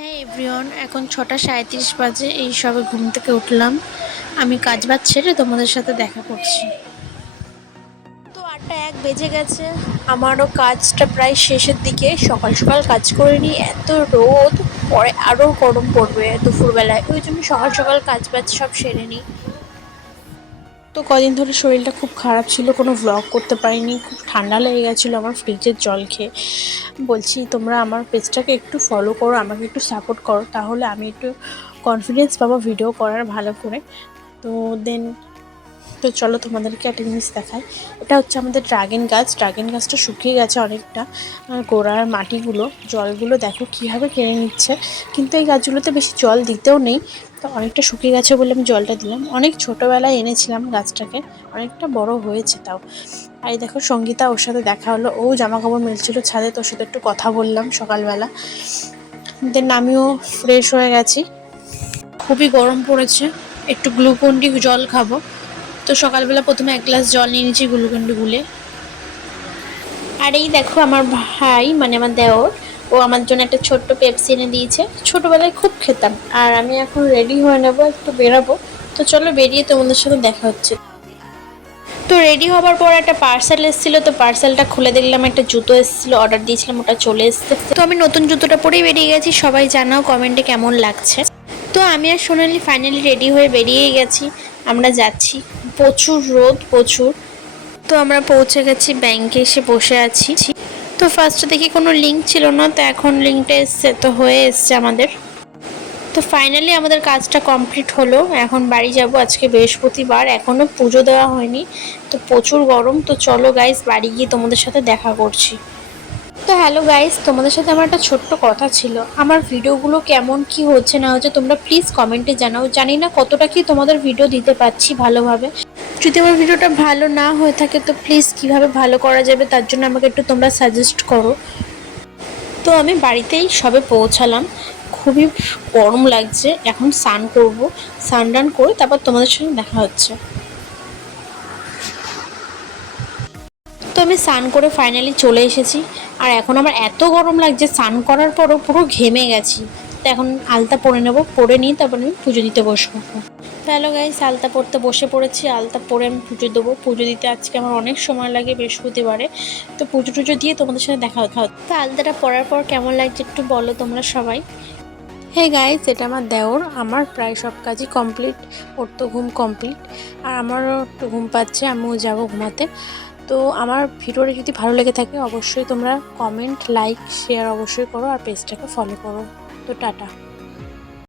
হ্যাঁ এভরিওয়ান, এখন 6:37 বাজে। এই সবে ঘুম থেকে উঠলাম। আমি কাজ বাজ ছেড়ে তোমাদের সাথে দেখা করছি। তো 8:01 বেজে গেছে। আমারও কাজটা প্রায় শেষের দিকে। সকাল সকাল কাজ করে নিই, এত রোদ, পরে আরও গরম পড়বে দুপুরবেলায়, ওই জন্য সকাল সকাল কাজ বাজ সব সেরে নিই। তো কদিন ধরে শরীরটা খুব খারাপ ছিল, কোনো ভ্লগ করতে পারিনি, খুব ঠান্ডা লেগে গেছিলো আমার ফ্রিজের জল খেয়ে। বলছি তোমরা আমার পেজটাকে একটু ফলো করো, আমাকে একটু সাপোর্ট করো, তাহলে আমি একটু কনফিডেন্স পাবো ভিডিও করার ভালো করে। তো দেন তো চলো তোমাদেরকে একটা জিনিস দেখাই। এটা হচ্ছে আমাদের ড্রাগন গাছ। ড্রাগন গাছটা শুকিয়ে গেছে অনেকটা, গোড়ার মাটিগুলো, জলগুলো দেখো কীভাবে কেড়ে নিচ্ছে। কিন্তু এই গাছগুলোতে বেশি জল দিতেও নেই, তো অনেকটা শুকিয়ে গেছে বলে আমি জলটা দিলাম। অনেক ছোটোবেলায় এনেছিলাম গাছটাকে, অনেকটা বড় হয়েছে তাও। আর এই দেখো সঙ্গীতা, ওর সাথে দেখা হলো, ও জামা কাপড় মেলছিল ছাদে, তোর সাথে একটু কথা বললাম সকালবেলা। দেন আমিও ফ্রেশ হয়ে গেছি। খুবই গরম পড়েছে, একটু গ্লুকন-ডি জল খাবো। তো সকালবেলা প্রথমে 1 গ্লাস জল নিয়ে নিয়েছি গ্লুকন-ডি গুলে। আর এই দেখো আমার ভাই, মানে আমার দেওর, ও আমার জন্য একটা ছোট্ট পেপসি এনে দিয়েছে। ছোটোবেলায় খুব খেতাম। আর আমি এখন রেডি হয়ে নেবো, একটু বেরাবো। তো চলো বেরিয়ে তোমাদের সাথে দেখা হচ্ছে। তো রেডি হবার পর একটা পার্সেল এসেছিলো, তো পার্সেলটা খুলে দেখলাম একটা জুতো এসেছিলো, অর্ডার দিয়েছিলাম, ওটা চলে এসেছে। তো আমি নতুন জুতোটা পরেই বেরিয়ে গেছি। সবাই জানাও কমেন্টে কেমন লাগছে। তো আমি আর সোনালি ফাইনালি রেডি হয়ে বেরিয়েই গেছি। আমরা যাচ্ছি, প্রচুর রোদ, প্রচুর। তো আমরা পৌঁছে গেছি, ব্যাংকে এসে বসে আছি। তো ফার্স্টে দেখি কোনো লিঙ্ক ছিল না, তো এখন লিঙ্কটা এসছে, তো হয়ে এসছে আমাদের। তো ফাইনালি আমাদের কাজটা কমপ্লিট হলো। এখন বাড়ি যাব। আজকে বৃহস্পতিবার, এখনও পুজো দেওয়া হয়নি। তো প্রচুর গরম। তো চলো গাইস, বাড়ি গিয়ে তোমাদের সাথে দেখা করছি। তো হ্যালো গাইস, তোমাদের সাথে আমার একটা ছোট্ট কথা ছিল। আমার ভিডিওগুলো কেমন কি হচ্ছে না হচ্ছে তোমরা প্লিজ কমেন্টে জানাও। জানি না কতটা কি তোমাদের ভিডিও দিতে পারছি ভালোভাবে। যদি আমার ভিডিওটা ভালো না হয়ে থাকে তো প্লিজ কীভাবে ভালো করা যাবে তার জন্য আমাকে একটু তোমরা সাজেস্ট করো। তো আমি বাড়িতেই সবে পৌঁছালাম। খুবই গরম লাগছে, এখন স্নান করব। স্নান টান করে তারপর তোমাদের সঙ্গে দেখা হচ্ছে। তো আমি স্নান করে ফাইনালি চলে এসেছি। আর এখন আমার এত গরম লাগছে, স্নান করার পরও পুরো ঘেমে গেছি। তো এখন আলতা পরে নেবো, পরে নিই তারপর আমি পুজো দিতে বসবো। তো হ্যালো গাইস, আলতা পরতে বসে পড়েছি। আলতা পরে আমি পুজো দেবো। পুজো দিতে আজকে আমার অনেক সময় লাগে বৃহস্পতিবারে। তো পুজো টুজো দিয়ে তোমাদের সাথে দেখা হচ্ছে। তো আলতাটা পরার পর কেমন লাগছে একটু বলো তোমরা সবাই। হ্যাঁ গাইস, এটা আমার দেওর। আমার প্রায় সব কাজই কমপ্লিট, ওর তো ঘুম কমপ্লিট। আর আমারও একটু ঘুম পাচ্ছে, আমিও যাবো ঘুমাতে। তো আমার ভিডিওটা যদি ভালো লেগে থাকে অবশ্যই তোমরা কমেন্ট, লাইক, শেয়ার অবশ্যই করো, আর পেজটাকে ফলো করো। তো টাটা।